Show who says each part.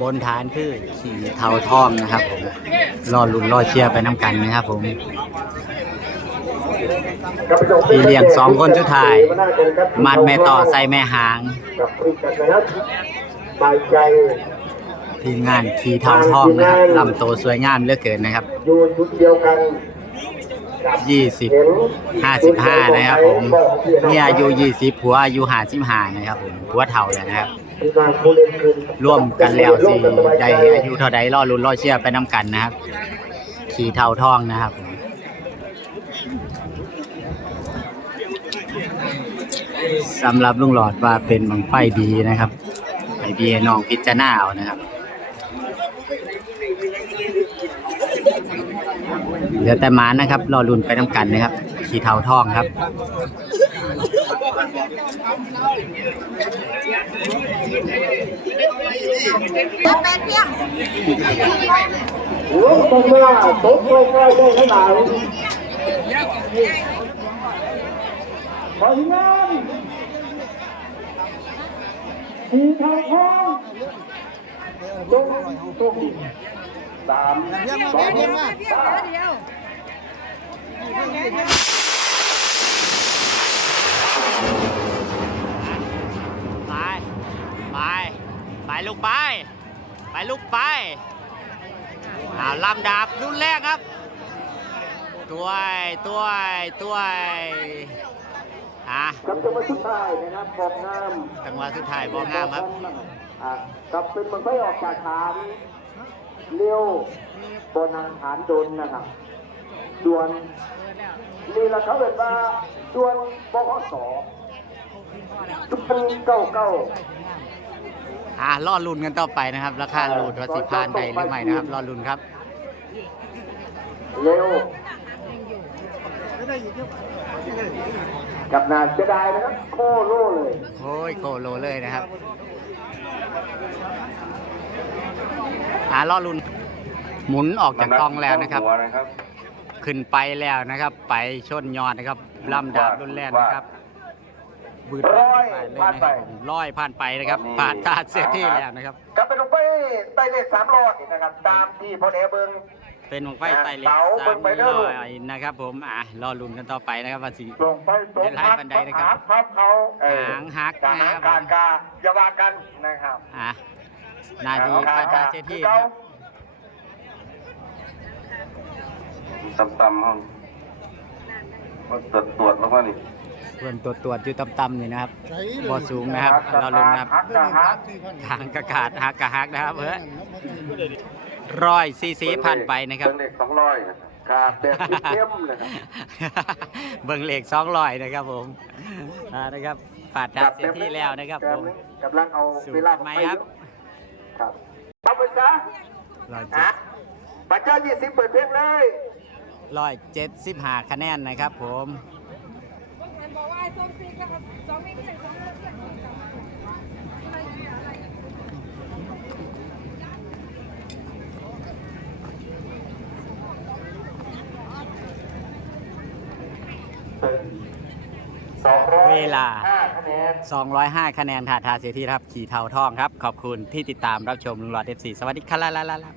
Speaker 1: บนฐานคือขี่เทาทองนะครับผมรอลุ้นรอเชียร์ไปน้ำกันนะครับผมพี่เลี้ยงสองคนสุดท้าย มัดแม่ต่อใส่แม่หางทีมงานขี่เทาทองนะครับลำโตสวยงามเหลือเกินนะครับ
Speaker 2: อยู่ชุดเดียวกัน
Speaker 1: 20 55นะครับผมเนี่ยอายุ20ผัวอายุ55นะครับผมผัวเฒ่าแล้วนะครับ ร่วมกันแล้วสิได้อายุเท่าใดรอลุ้นรอเชียร์ไปน้ำกันนะครับ ขี่เทาทองนะครับสำหรับลุงหลอดว่าเป็นบังไฟดีนะครับไอเบียน้องพิจารณาเอานะครับ เดี๋ยวแต่หมานะครับ รอลุ้นไปน้ำกันนะครับ ขี่เทาทองครับ
Speaker 3: แปดเพียง
Speaker 2: หลวงตาเมื่อตกใกล้ๆได้ขนาดขอเงินทีทางห้องลงตรงสามสอง
Speaker 3: เดียวเดียวเดียว
Speaker 1: ไป ไป ไป ลูกไป ไปลูกไปอ่าลำดาบรุ่นแรกครับตัวตัวตัวอะ
Speaker 2: กับจังหวะสุดท้ายนะครับบอกงาม
Speaker 1: จังหวะสุดท้ายบอกงามครับ
Speaker 2: อะกับเป็นมันไม่ออกจากฐานเร็วบนทางฐานโดนนะครับส่วนนี่แหละเขาเรียกว่าส่วนบขสทุกคนเก้าเก้า
Speaker 1: อะรอลุ้นกันต่อไปนะครับ ราคาลูดว่าสิพานใดหรือไม่นะครับรอลุ้นครับ
Speaker 2: เร็วกับนานจะได้นะครับโคโล่เลย
Speaker 1: โอ้ยโคโลเลยนะครับอะรอลุ้นหมุนออกจากกล้องแล้วนะครับ
Speaker 4: หัวนะครับ
Speaker 1: ขึ้นไปแล้วนะครับ ไปชนยอดนะครับลำดาบรุ่นแรกนะครับ บืด
Speaker 2: ร้อย
Speaker 1: ไปเลย
Speaker 2: ผ่าน
Speaker 1: นะค
Speaker 2: ไป
Speaker 1: รับผมร้อยผ่านไปนะครับผ่านตาเสียที่แล้วนะครับ
Speaker 2: กลับไปลงไปไต่เลขสามรอดนะครับ ตามที่พ่อแหนเบิง
Speaker 1: เป็นวงไฟไตเหล็ก
Speaker 2: เสา
Speaker 1: สา
Speaker 2: เบิ่
Speaker 1: ม
Speaker 2: งไปเด้อลูก
Speaker 1: ร้อยนะครับ ผมอะรอลุ้นกันต่อไปนะครับว่าสิ
Speaker 2: ลงไปตรง
Speaker 1: เป็นไล่บันไดนะครับ
Speaker 2: พับเขาเออ
Speaker 1: หางหัก
Speaker 2: กา
Speaker 1: นะ
Speaker 2: หาง
Speaker 1: ครับ
Speaker 2: การกาอย่าว่ากันนะครับ
Speaker 1: อะนาที
Speaker 2: ก
Speaker 1: ผ่านตาเสียที่
Speaker 2: เก่า
Speaker 1: นะครับ
Speaker 4: ต่ำๆห้องว่าตรวจตรวจแล้วว่านี่
Speaker 1: ส่วนตัวตรวจอยู่ต่ำๆนี่นะครับบอสูงนะครับเราลุ้นนะครับ
Speaker 2: หักกะหัก
Speaker 1: ทางกระขาดหักกระหักนะครับเฮ้ยร้อยซีซีผ่านไปนะครับ
Speaker 4: เบิ่งเลขสองร้อยนะครับ
Speaker 2: ครับแบบเข้มๆเลยครับ
Speaker 1: เบิ่งเหล็กสองร้อยนะครับผมอ่านะครับผ่านตาเสียที่แล้วนะครับผม
Speaker 2: กำลังเอา
Speaker 1: สู
Speaker 2: เว
Speaker 1: ต
Speaker 2: ลาร
Speaker 1: ไหมครับ
Speaker 2: ครับเอาไปซะ
Speaker 1: ร้อยเจ็
Speaker 2: นะ
Speaker 1: ด
Speaker 2: บัตรเจ้ายี่สิบเปิดเพลงเลย
Speaker 1: ร้อยเจ็ดสิบห้าคะแนนนะครับผม
Speaker 3: บอกว่าส้มซีก็สองไม่ใช่สองเรื่อง
Speaker 2: สองร้อย
Speaker 1: เวลา
Speaker 2: ห้าคะแนน
Speaker 1: 205 คะแนนถาทาเสียที่ครับ ขี่เทาทองครับ ขอบคุณที่ติดตามรับชมลุงหลอด F4 สวัสดีครับ